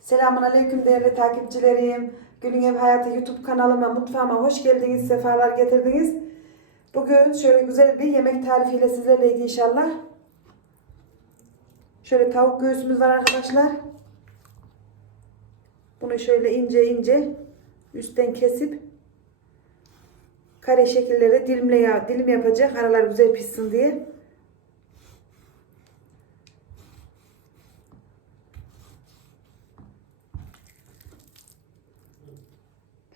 Selamun Aleyküm değerli takipçilerim. Gülün Ev Hayatı YouTube kanalıma, mutfağıma hoş geldiniz, sefalar getirdiniz. Bugün şöyle güzel bir yemek tarifiyle sizlerleydik inşallah. Şöyle tavuk göğsümüz var arkadaşlar. Bunu şöyle ince ince üstten kesip kare şekillerde dilimle dilim yapacak. Aralar güzel pişsin diye.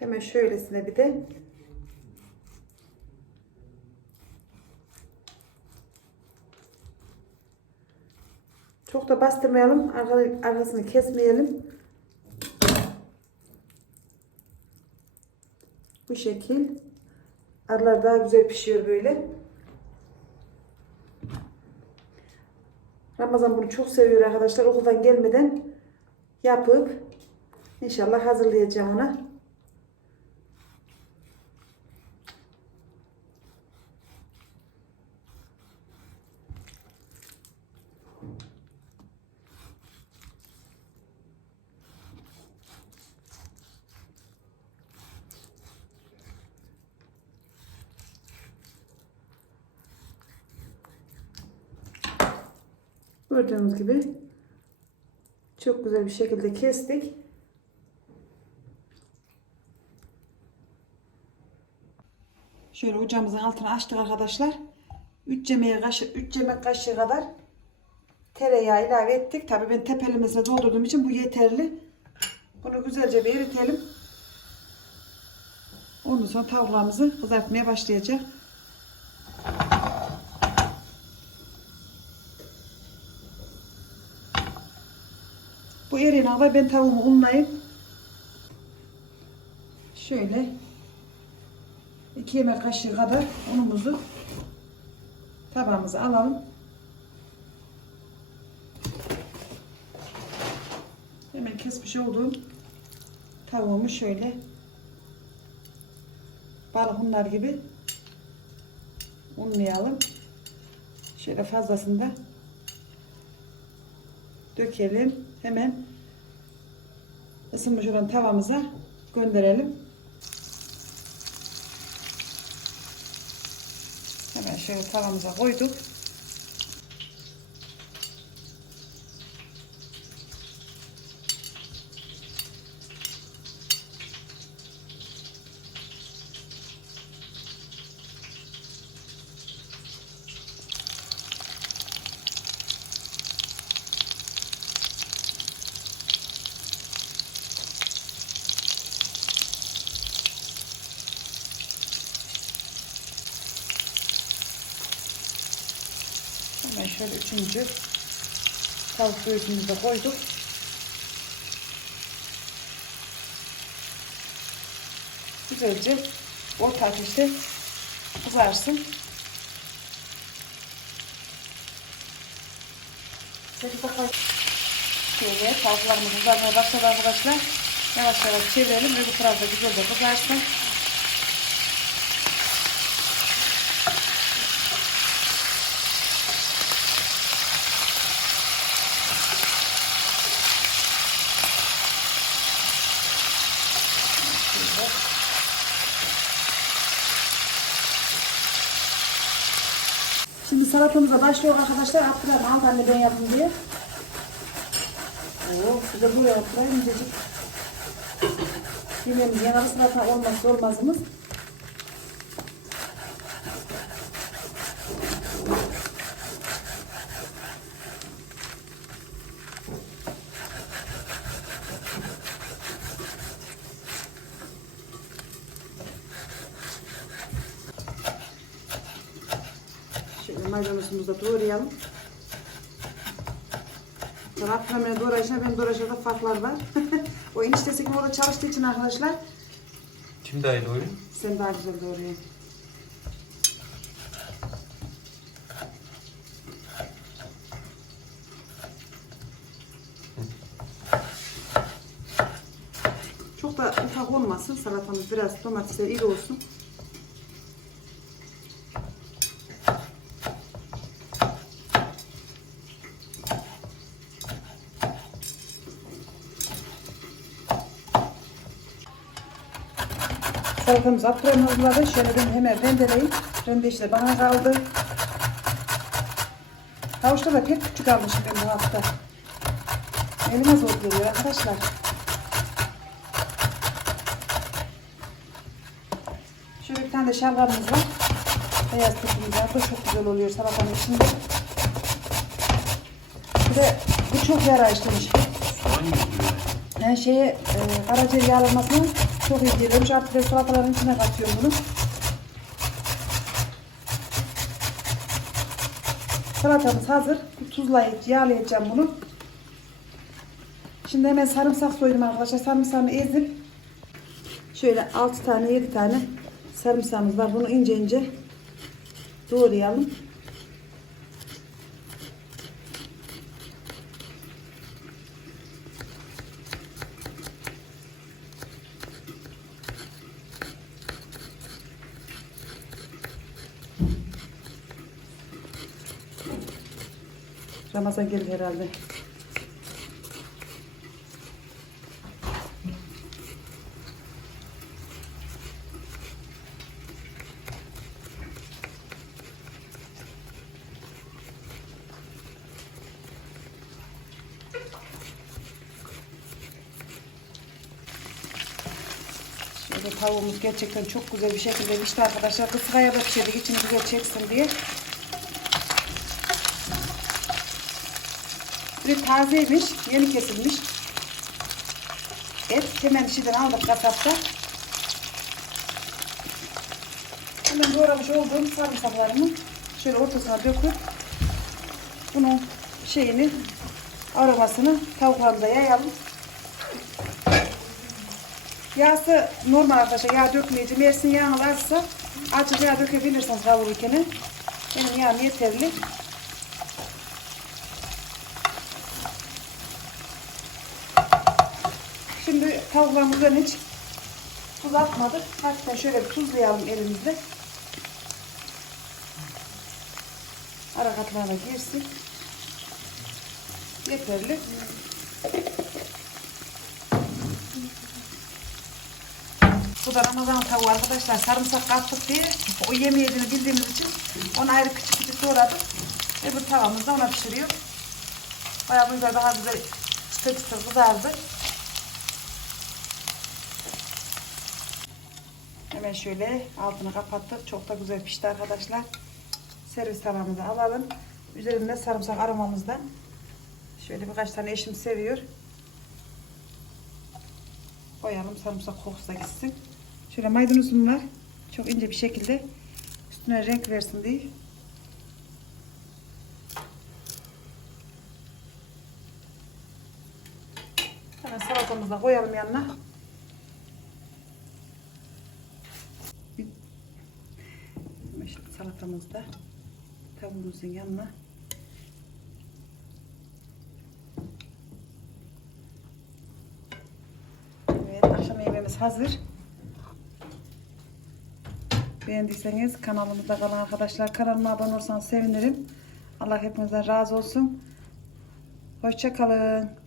Hemen şöylesine bir de çok da bastırmayalım. arka- Arkasını kesmeyelim. Bu şekil. Aralar daha güzel pişiyor böyle. Ramazan bunu çok seviyor arkadaşlar. Okuldan gelmeden yapıp inşallah hazırlayacağım ona. Gördüğünüz gibi çok güzel bir şekilde kestik. Şöyle ocağımızın altını açtık arkadaşlar. 3 yemek kaşığı, 3 yemek kaşığı kadar tereyağı ilave ettik. Tabii ben tepelemesine doldurduğum için bu yeterli. Bunu güzelce bir eritelim. Ondan sonra tavuklarımızı kızartmaya başlayacak. Bu eriyen hava ben tavuğumu unlayıp şöyle 2 yemek kaşığı kadar unumuzu tabağımıza alalım. Hemen kesmiş olduğum tavuğumu şöyle balık unlar gibi unlayalım. Şöyle fazlasını da dökelim. Hemen ısınmış olan tavamıza gönderelim. Hemen şöyle tavamıza koyduk. Şöyle üçüncü tavuk göğsümüzü de koyduk. Güzelce orta ateşte kızarsın. Şöyle bakalım. Şöyle tavuklarımız kızarmaya başladı arkadaşlar. Yavaş yavaş çevirelim. Öbür tarafta güzelce kızarsın. Şöyle. Şimdi salatamıza başlıyor arkadaşlar. Abdurrahman alt anne ben yapayım diye. Oo, şurada bu yaptılar incecik. Yemeğimiz yanarı salata olmazsa olmazımız. Şöyle maydanozumuzu da doğrayalım. Taraf hemen doğrayışına ben doğrayışında farklar var. o eniştesi gibi orada çalıştığı için arkadaşlar Kim dahil oyun? sen daha güzel doğruyorsun. Çok da ufak olmasın salatamız biraz domatesler iri olsun. Salatamız at krem hazırladı. Şöyle ben hemen rendeleyeyim. Rende işte bana kaldı. Havuçta da pek küçük almışım ben bu hafta. Elime zor geliyor arkadaşlar. Şöyle bir tane de şalgamımız var. Beyaz tepimiz var. Bu çok güzel oluyor salatanın içinde. Bir de bu çok yarayışlıymış. Soğan duruyor. Yani şeye e, karaciğer yağlanmasına çok iyi geliyormuş. Artık ben salataların içine katıyorum bunu. Salatamız hazır. Tuzlayıp yağlayacağım bunu. Şimdi hemen sarımsak soydum arkadaşlar. Sarımsağını ezip şöyle 6 tane 7 tane sarımsağımız var. Bunu ince ince doğrayalım. Ramazan gelir herhalde. Şöyle tavuğumuz gerçekten çok güzel bir şekilde pişti arkadaşlar. Kısraya da pişirdik içini güzel çeksin diye. Böyle tazeymiş, yeni kesilmiş. Et hemen şeyden aldık kasapta. Hemen doğramış olduğum sarımsaklarımı şöyle ortasına döküp bunun şeyini aromasını tavuklarımıza yayalım. Yağsı normal arkadaşlar yağ dökmeyeceğim. Mersin yağı varsa açık yağ dökebilirsiniz kavururken. Benim yağım yeterli. Şimdi tavuklarımızdan hiç tuz atmadık. Hatta şöyle bir tuzlayalım elimizde. Ara katlarına girsin. Yeterli. Bu da Ramazan tavuğu arkadaşlar. Sarımsak kattık diye o yemeyeceğini bildiğimiz için onu ayrı küçük küçük doğradık. Öbür tavamızda ona pişiriyor. Bayağı yüzden daha güzel çıtır çıtır kızardı. Hemen şöyle altını kapattık. Çok da güzel pişti arkadaşlar. Servis tavamızı alalım. Üzerinde sarımsak aromamızdan. Şöyle birkaç tane eşim seviyor. Koyalım sarımsak kokusu da gitsin. Şöyle maydanozum var. Çok ince bir şekilde üstüne renk versin diye. Hemen salatamızı da koyalım yanına. Hemen şimdi salatamızı da tavuğumuzun yanına. Evet, akşam yemeğimiz hazır. Beğendiyseniz kanalımızda kalan arkadaşlar kanalıma abone olursanız sevinirim. Allah hepinizden razı olsun. Hoşça kalın.